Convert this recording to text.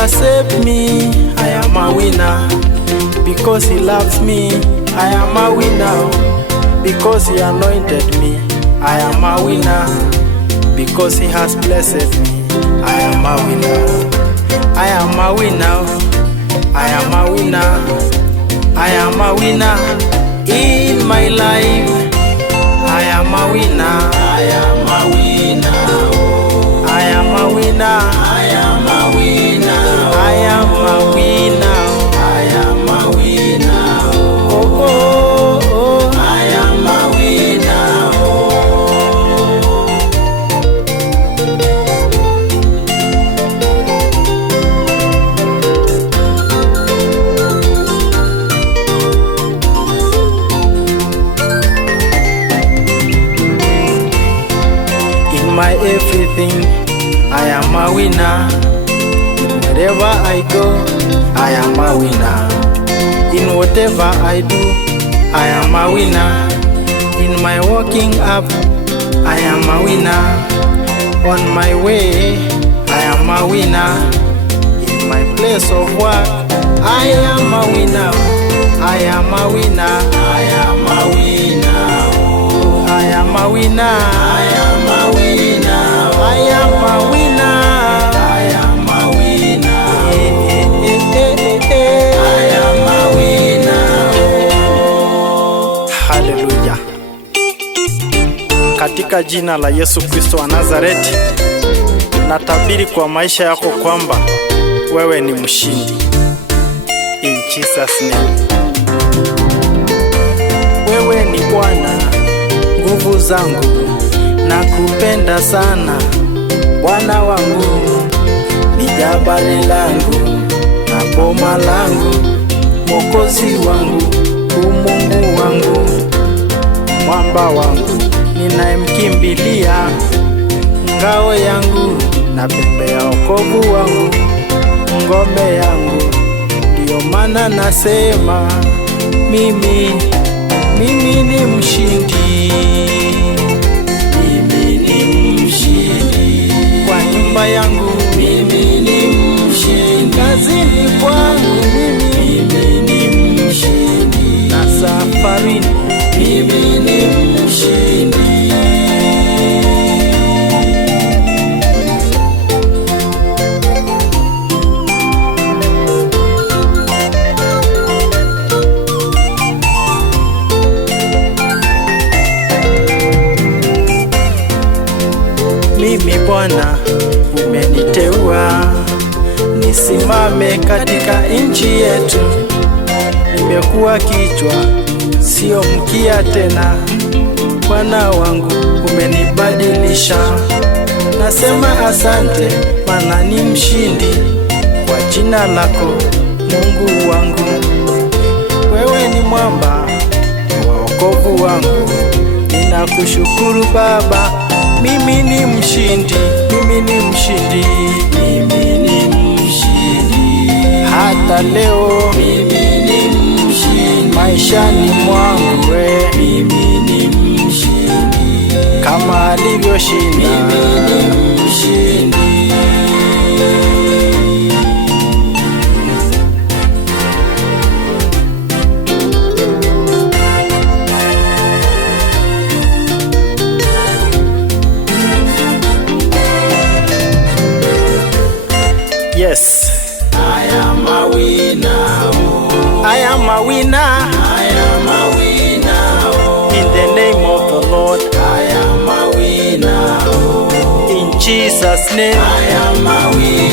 has saved me, I am a winner. Because He loves me, I am a winner. Because He anointed me, I am a winner. Because He has blessed me, I am a winner. I am a winner. I am a winner. I am a winner in my life. I am a winner. I am a winner. I am a winner. I am a winner. I am a winner. I am a winner. Oh, oh, oh. I am a winner. In my everything, I am a winner. Wherever I go, I am a winner. In whatever I do, I am a winner. In my walking up, I am a winner. On my way, I am a winner. In my place of work, I am a winner. I am a winner. I am a winner. I am a winner. I am a winner. I am a winner. I am a winner. I am a winner. Hallelujah. Katika jina la Yesu Kristo wa Nazareti, natabiri kwa maisha yako kwamba wewe ni mshindi. In Jesus name. Wewe ni Bwana, nguvu zangu, nakupenda sana. Bwana wangu, ni jabali langu na boma langu, Mwokozi wangu, Mungu wangu, mwamba wangu, ninayemkimbilia, ngao yangu na pembe ya wokovu wangu, ngome yangu. Ndiyo maana nasema mimi ni mshindi. Mimi ni mshindi. Kwa nyumba yangu mimi ni mshindi. Kazini kwangu mimi ni mshindi. Na safarini mimi ni mshindi. Mimi Bwana, umeniteua nisimame katika nchi yetu. Nimekuwa kichwa, sio mkia tena. Bwana wangu, umenibadilisha. Nasema asante, maana ni mshindi. Kwa jina lako Mungu wangu, wewe ni mwamba wa wokovu wangu. Ninakushukuru Baba, mimi ni mshindi, mimi ni mshindi, mimi ni mshindi. Hata leo mimi ni mshindi, maishani mwangu mimi ni mshindi, kama alivyoshinda mimi ni mshindi. Yes, I am a winner. I am a winner. I am a winner. In the name of the Lord, I am a winner. In Jesus' name, I am a winner.